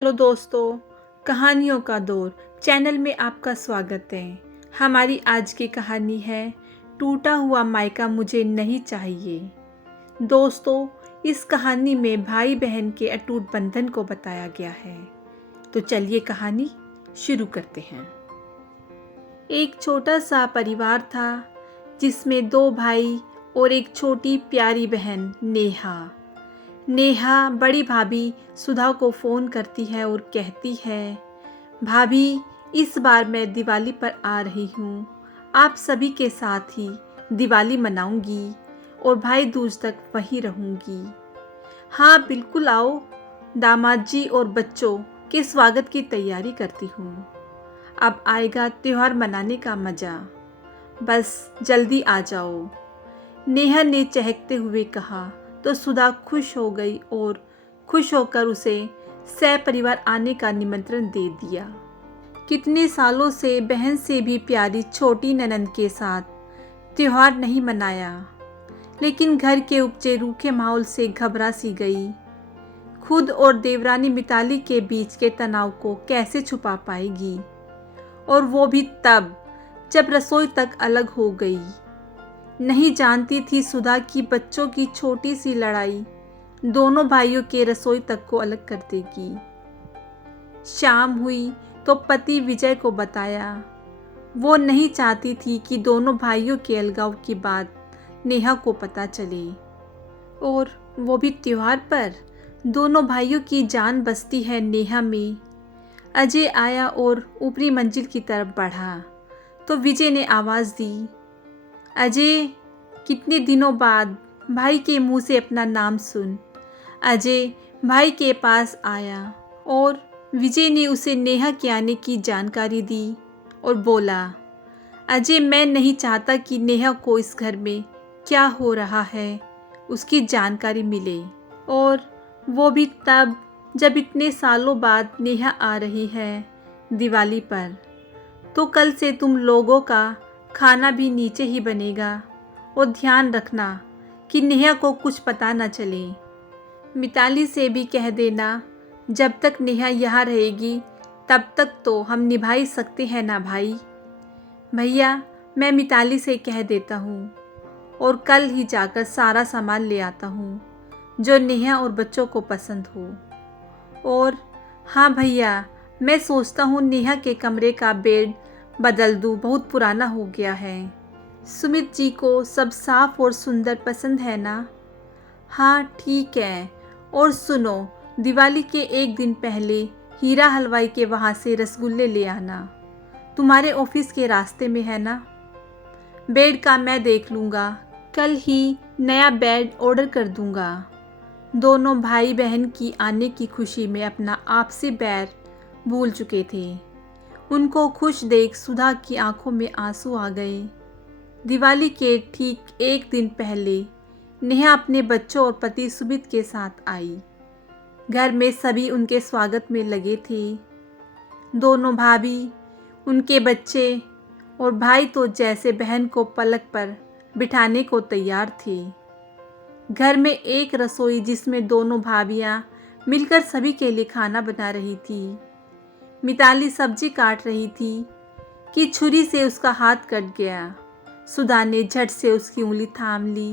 Hello दोस्तों, कहानियों का दौर चैनल में आपका स्वागत है। हमारी आज की कहानी है टूटा हुआ मायका मुझे नहीं चाहिए। दोस्तों, इस कहानी में भाई बहन के अटूट बंधन को बताया गया है। तो चलिए कहानी शुरू करते हैं। एक छोटा सा परिवार था जिसमें 2 भाई और एक छोटी प्यारी बहन नेहा बड़ी भाभी सुधा को फ़ोन करती है और कहती है, भाभी इस बार मैं दिवाली पर आ रही हूँ। आप सभी के साथ ही दिवाली मनाऊंगी और भाई दूज तक वहीं रहूंगी। हाँ बिल्कुल आओ, दामाद जी और बच्चों के स्वागत की तैयारी करती हूँ। अब आएगा त्योहार मनाने का मज़ा, बस जल्दी आ जाओ। नेहा ने चहकते हुए कहा तो सुधा खुश हो गई और खुश होकर उसे सपरिवार आने का निमंत्रण दे दिया। कितने सालों से बहन से भी प्यारी छोटी ननंद के साथ त्योहार नहीं मनाया, लेकिन घर के उपजे रूखे माहौल से घबरा सी गई। खुद और देवरानी मिताली के बीच के तनाव को कैसे छुपा पाएगी, और वो भी तब जब रसोई तक अलग हो गई। नहीं जानती थी सुधा की बच्चों की छोटी सी लड़ाई दोनों भाइयों के रसोई तक को अलग कर देगी। शाम हुई तो पति विजय को बताया। वो नहीं चाहती थी कि दोनों भाइयों के अलगाव की बात नेहा को पता चले, और वो भी त्योहार पर। दोनों भाइयों की जान बसती है नेहा में। अजय आया और ऊपरी मंजिल की तरफ बढ़ा तो विजय ने आवाज़ दी, अजय। कितने दिनों बाद भाई के मुंह से अपना नाम सुन। अजय भाई के पास आया और विजय ने उसे नेहा के आने की जानकारी दी और बोला, अजय मैं नहीं चाहता कि नेहा को इस घर में क्या हो रहा है उसकी जानकारी मिले, और वो भी तब जब इतने सालों बाद नेहा आ रही है दिवाली पर। तो कल से तुम लोगों का खाना भी नीचे ही बनेगा, और ध्यान रखना कि नेहा को कुछ पता न चले। मिताली से भी कह देना, जब तक नेहा यहाँ रहेगी तब तक तो हम निभा ही सकते हैं ना भाई। भैया मैं मिताली से कह देता हूँ और कल ही जाकर सारा सामान ले आता हूँ जो नेहा और बच्चों को पसंद हो। और हाँ भैया, मैं सोचता हूँ नेहा के कमरे का बेड बदल दूँ, बहुत पुराना हो गया है। सुमित जी को सब साफ और सुंदर पसंद है ना? हाँ ठीक है। और सुनो, दिवाली के एक दिन पहले हीरा हलवाई के वहाँ से रसगुल्ले ले आना, तुम्हारे ऑफिस के रास्ते में है ना? बेड का मैं देख लूँगा, कल ही नया बेड ऑर्डर कर दूँगा। दोनों भाई बहन की आने की खुशी में अपना आपसी बैर भूल चुके थे। उनको खुश देख सुधा की आंखों में आंसू आ गए। दिवाली के ठीक एक दिन पहले नेहा अपने बच्चों और पति सुमित के साथ आई। घर में सभी उनके स्वागत में लगे थे। दोनों भाभी, उनके बच्चे और भाई तो जैसे बहन को पलक पर बिठाने को तैयार थे। घर में एक रसोई जिसमें दोनों भाभियां मिलकर सभी के लिए खाना बना रही थी। मिताली सब्जी काट रही थी कि छुरी से उसका हाथ कट गया। सुधा ने झट से उसकी उंगली थाम ली,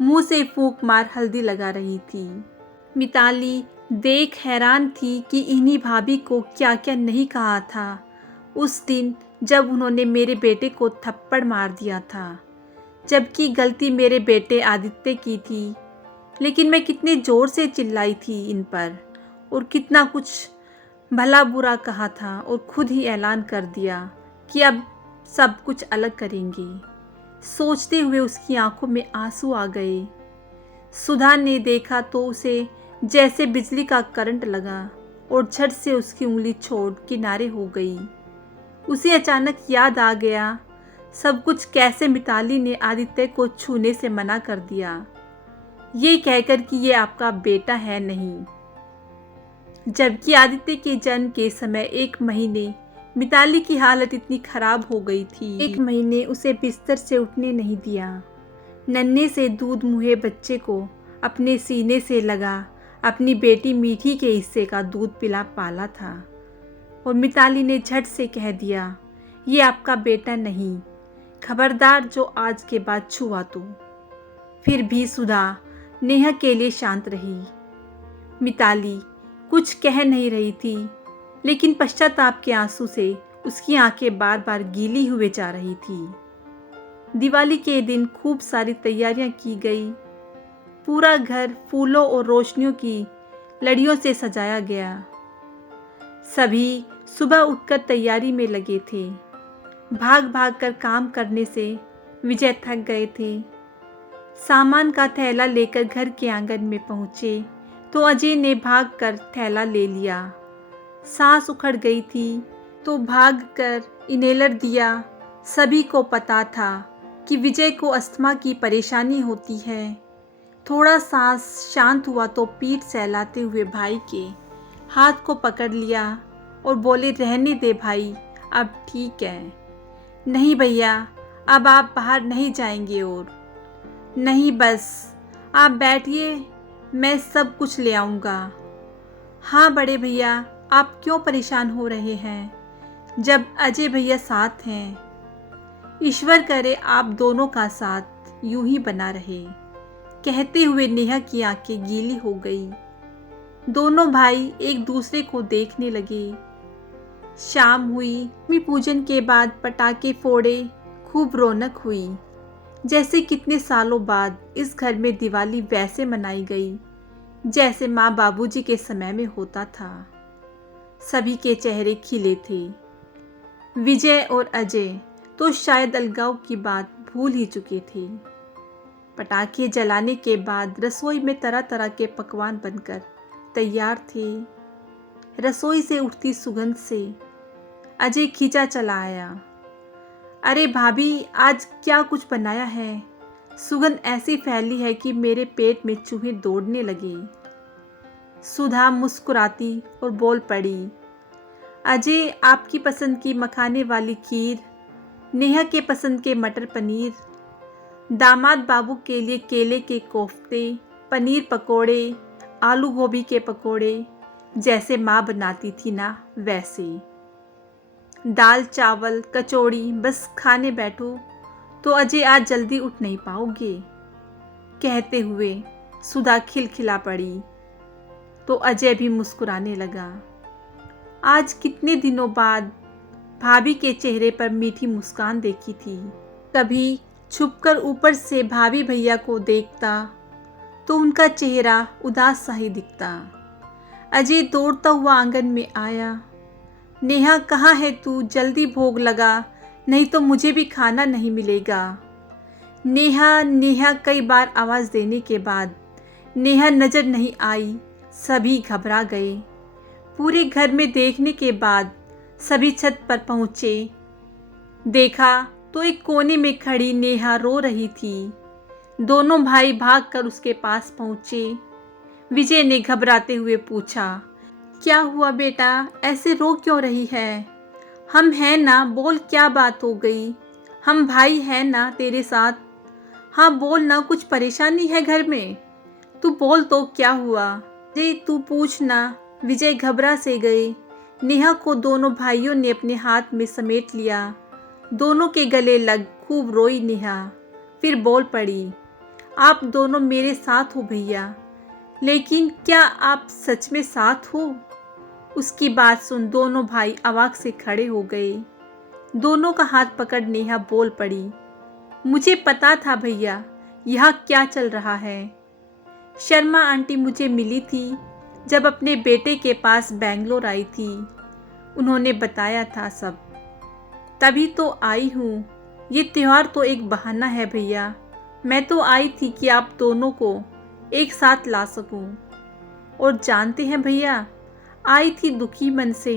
मुंह से फूंक मार हल्दी लगा रही थी। मिताली देख हैरान थी कि इन्हीं भाभी को क्या क्या नहीं कहा था उस दिन जब उन्होंने मेरे बेटे को थप्पड़ मार दिया था, जबकि गलती मेरे बेटे आदित्य की थी। लेकिन मैं कितने ज़ोर से चिल्लाई थी इन पर, और कितना कुछ भला बुरा कहा था, और खुद ही ऐलान कर दिया कि अब सब कुछ अलग करेंगे। सोचते हुए उसकी आंखों में आंसू आ गए। सुधा ने देखा तो उसे जैसे बिजली का करंट लगा और झट से उसकी उंगली छोड़ किनारे हो गई। उसे अचानक याद आ गया सब कुछ, कैसे मिताली ने आदित्य को छूने से मना कर दिया, ये कहकर कि ये आपका बेटा है नहीं, जबकि आदित्य के जन्म के समय 1 महीने मिताली की हालत इतनी खराब हो गई थी। 1 महीने उसे बिस्तर से उठने नहीं दिया। नन्हे से दूध मुहे बच्चे को अपने सीने से लगा अपनी बेटी मीठी के हिस्से का दूध पिला पाला था। और मिताली ने झट से कह दिया, ये आपका बेटा नहीं, खबरदार जो आज के बाद छुआ तो। फिर भी सुधा नेहा के लिए शांत रही। मिताली कुछ कह नहीं रही थी, लेकिन पश्चाताप के आंसू से उसकी आंखें बार बार गीली हुए जा रही थी। दिवाली के दिन खूब सारी तैयारियां की गई। पूरा घर फूलों और रोशनियों की लड़ियों से सजाया गया। सभी सुबह उठकर तैयारी में लगे थे। भाग भाग कर काम करने से विजय थक गए थे। सामान का थैला लेकर घर के आंगन में पहुंचे तो अजय ने भागकर थैला ले लिया। सांस उखड़ गई थी तो भागकर इन्हेलर दिया। सभी को पता था कि विजय को अस्थमा की परेशानी होती है। थोड़ा सांस शांत हुआ तो पीठ सहलाते हुए भाई के हाथ को पकड़ लिया और बोले, रहने दे भाई, अब ठीक है। नहीं भैया, अब आप बाहर नहीं जाएंगे। और नहीं, बस आप बैठिए, मैं सब कुछ ले आऊँगा। हाँ बड़े भैया, आप क्यों परेशान हो रहे हैं जब अजय भैया साथ हैं। ईश्वर करे आप दोनों का साथ यूं ही बना रहे। कहते हुए नेहा की आंखें गीली हो गई। दोनों भाई एक दूसरे को देखने लगे। शाम हुई। लक्ष्मी पूजन के बाद पटाखे फोड़े। खूब रौनक हुई, जैसे कितने सालों बाद इस घर में दिवाली वैसे मनाई गई जैसे माँ बाबूजी के समय में होता था। सभी के चेहरे खिले थे। विजय और अजय तो शायद अलगाव की बात भूल ही चुके थे। पटाखे जलाने के बाद रसोई में तरह तरह के पकवान बनकर तैयार थे। रसोई से उठती सुगंध से अजय खींचा चला आया। अरे भाभी, आज क्या कुछ बनाया है? सुगंध ऐसी फैली है कि मेरे पेट में चूहे दौड़ने लगे। सुधा मुस्कुराती और बोल पड़ी, अजय आपकी पसंद की मखाने वाली खीर, नेहा के पसंद के मटर पनीर, दामाद बाबू के लिए केले के कोफ्ते, पनीर पकोड़े, आलू गोभी के पकोड़े, जैसे माँ बनाती थी ना वैसे। दाल चावल कचौड़ी, बस खाने बैठो तो अजय आज जल्दी उठ नहीं पाओगे। कहते हुए सुधा खिलखिला पड़ी तो अजय भी मुस्कुराने लगा। आज कितने दिनों बाद भाभी के चेहरे पर मीठी मुस्कान देखी थी। कभी छुपकर ऊपर से भाभी भैया को देखता तो उनका चेहरा उदास सा ही दिखता। अजय दौड़ता हुआ आंगन में आया। नेहा, कहाँ है तू? जल्दी भोग लगा, नहीं तो मुझे भी खाना नहीं मिलेगा। नेहा नेहा कई बार आवाज़ देने के बाद नेहा नज़र नहीं आई। सभी घबरा गए। पूरे घर में देखने के बाद सभी छत पर पहुँचे। देखा तो एक कोने में खड़ी नेहा रो रही थी। दोनों भाई भागकर उसके पास पहुँचे। विजय ने घबराते हुए पूछा, क्या हुआ बेटा, ऐसे रो क्यों रही है? हम हैं ना, बोल क्या बात हो गई? हम भाई हैं ना तेरे साथ। हाँ बोल ना, कुछ परेशानी है घर में? तू बोल तो क्या हुआ? जी तू पूछ ना। विजय घबरा से गए। नेहा को दोनों भाइयों ने अपने हाथ में समेट लिया। दोनों के गले लग खूब रोई नेहा। फिर बोल पड़ी, आप दोनों मेरे साथ हो भैया, लेकिन क्या आप सच में साथ हो? उसकी बात सुन दोनों भाई अवाक से खड़े हो गए। दोनों का हाथ पकड़ नेहा बोल पड़ी, मुझे पता था भैया यहाँ क्या चल रहा है। शर्मा आंटी मुझे मिली थी जब अपने बेटे के पास बेंगलोर आई थी। उन्होंने बताया था सब, तभी तो आई हूँ। ये त्यौहार तो एक बहाना है भैया। मैं तो आई थी कि आप दोनों को एक साथ ला सकूं। और जानते हैं भैया, आई थी दुखी मन से,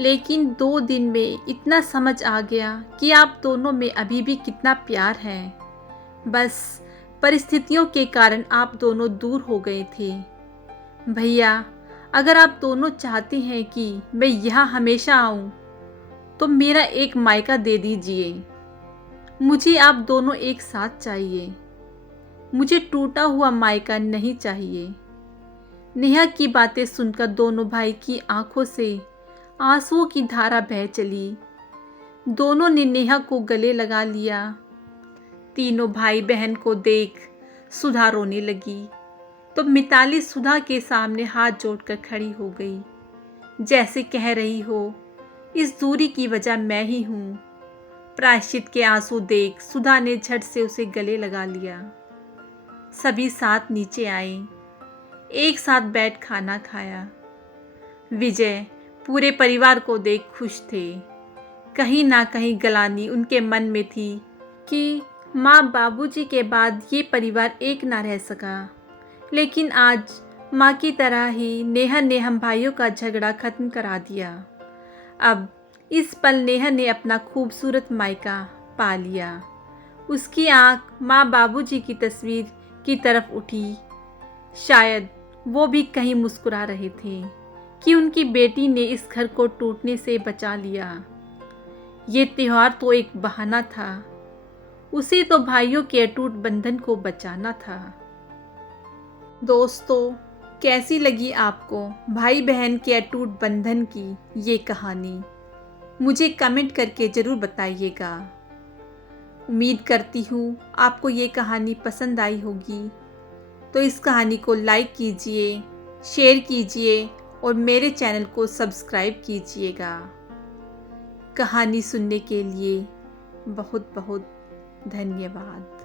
लेकिन 2 दिन में इतना समझ आ गया कि आप दोनों में अभी भी कितना प्यार है। बस परिस्थितियों के कारण आप दोनों दूर हो गए थे। भैया, अगर आप दोनों चाहते हैं कि मैं यहाँ हमेशा आऊँ तो मेरा एक मायका दे दीजिए। मुझे आप दोनों एक साथ चाहिए। मुझे टूटा हुआ मायका नहीं चाहिए। नेहा की बातें सुनकर दोनों भाई की आंखों से आंसुओं की धारा बह चली। दोनों ने नेहा को गले लगा लिया। तीनों भाई बहन को देख सुधा रोने लगी तो मिताली सुधा के सामने हाथ जोड़कर खड़ी हो गई, जैसे कह रही हो, इस दूरी की वजह मैं ही हूँ। प्रायश्चित के आंसू देख सुधा ने झट से उसे गले लगा लिया। सभी साथ नीचे आए, एक साथ बैठ खाना खाया। विजय पूरे परिवार को देख खुश थे। कहीं ना कहीं ग्लानि उनके मन में थी कि माँ बाबूजी के बाद ये परिवार एक ना रह सका। लेकिन आज माँ की तरह ही नेहा ने हम भाइयों का झगड़ा खत्म करा दिया। अब इस पल नेहा ने अपना खूबसूरत मायका पा लिया। उसकी आंख माँ बाबूजी की तस्वीर की तरफ उठी। शायद वो भी कहीं मुस्कुरा रहे थे कि उनकी बेटी ने इस घर को टूटने से बचा लिया। ये त्योहार तो एक बहाना था, उसे तो भाइयों के अटूट बंधन को बचाना था। दोस्तों, कैसी लगी आपको भाई बहन के अटूट बंधन की ये कहानी? मुझे कमेंट करके ज़रूर बताइएगा। उम्मीद करती हूँ आपको ये कहानी पसंद आई होगी। तो इस कहानी को लाइक कीजिए, शेयर कीजिए और मेरे चैनल को सब्सक्राइब कीजिएगा। कहानी सुनने के लिए बहुत बहुत धन्यवाद।